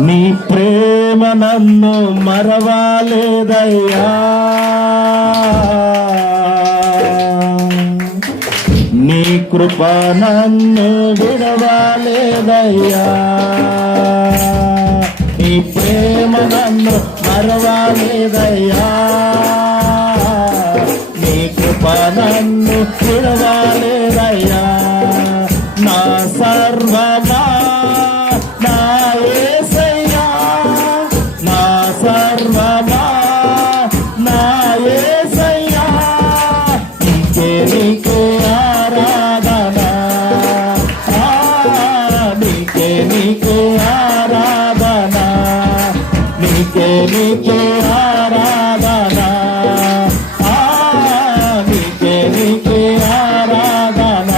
నీ ప్రేమ నన్ను మరవాలేదయ్యా. నీ కృప నన్ను విడవాలేదయ్యా. నీ ప్రేమ నన్ను మరవాలేదయ్యా. నీ కృప నన్ను విడవాలేదయ్యా. నా సర్వమా నీకే ఆరాధన నీకే నీకే ఆరాధన. నీకే నీకే ఆరాధన.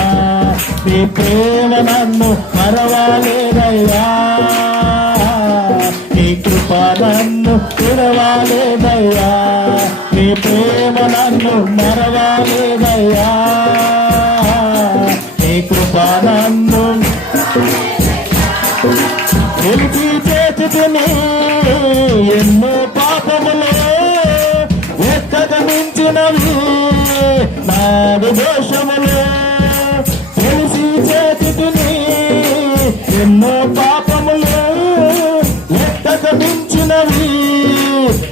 నీ ప్రేమ నన్ను మరవాలేదయ్యా. నీ కృప నన్ను విడవాలేదయ్యా నీ ప్రేమ నన్ను మరవాలేదయ్యా. నీ కృప నన్ను నిలిచి చేతుకుని ఎన్నో పాపములు ఎక్కక మించినవి. నాడు దోషములు తెలిసి చేతుకుని ఎన్నో పాపములు ఎక్కక మించినవి.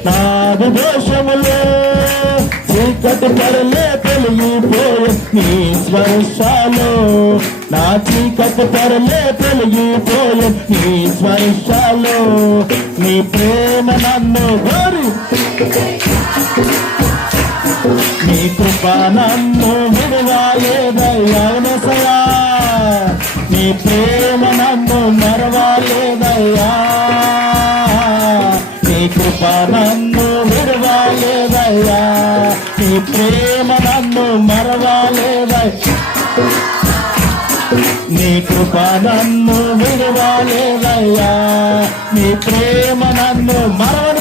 నాడు దోషములు చీకటి పడలే తెలిగిపోయే నీ స్పర్శాలు నా చీకటి పరలే తెలిగిపోయే నీ స్వైశాలో నీ ప్రేమ నన్ను గోరి నీ కృప నన్ను విడవాలేదయ్యాసయా నీ ప్రేమ నన్ను మరవాలేదయ్యా నీ కృప నన్ను విడవాలేదయ్యా నీ ప్రేమ నన్ను మరవాలేదయ్యా నీ కృప నన్ను విడవాలేదయ్యా. నీ ప్రేమ నన్ను మరణ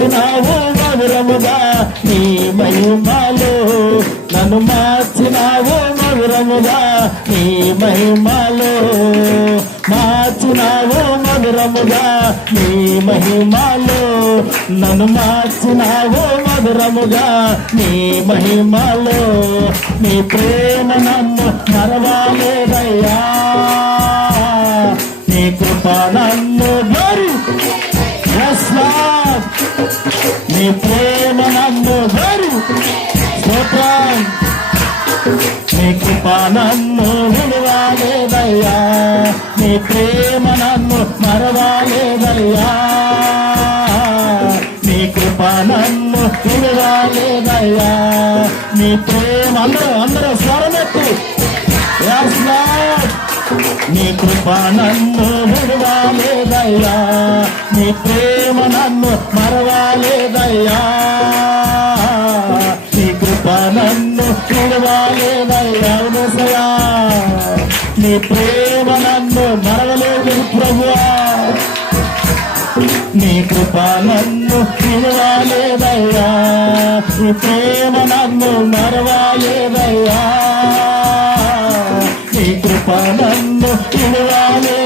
మార్చినావు మధురముగా నీ మహిమలో నన్ను మార్చినావు మధురముగా నీ మహిమలో మార్చినావు మధురముగా నీ మహిమలో నన్ను మార్చినావు మధురముగా నీ మహిమలో నీ ప్రేమ నన్ను మరవాలేదయ్యా నీ ప్రేమ నన్ను గరి స్తోత్రం. నీ కృప నన్ను విడవాలేదయ్యా నీ ప్రేమ నన్ను మరవాలేదయ్యా. నీ కృప నన్ను విడవాలేదయ్యా నీ ప్రేమ అందరూ అందరూ స్వరమెత్తు Yes, Lord. నీ కృప నన్ను విడవాలేదయ్యా నీ ప్రేమ నన్ను మరవాలేదయ్యా. నీ కృప నన్ను విడవాలేదయ్యా నీ ప్రేమ నన్ను మరవలేదు ప్రభువా. నీ కృప నన్ను విడవాలేదయ్యా. నీ ప్రేమ నన్ను మరవాలేదయ్యా. నీ కృప నన్ను విడవాలేదయ్యా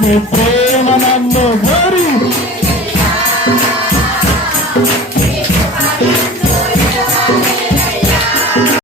నీ ప్రేమ నన్ను గరి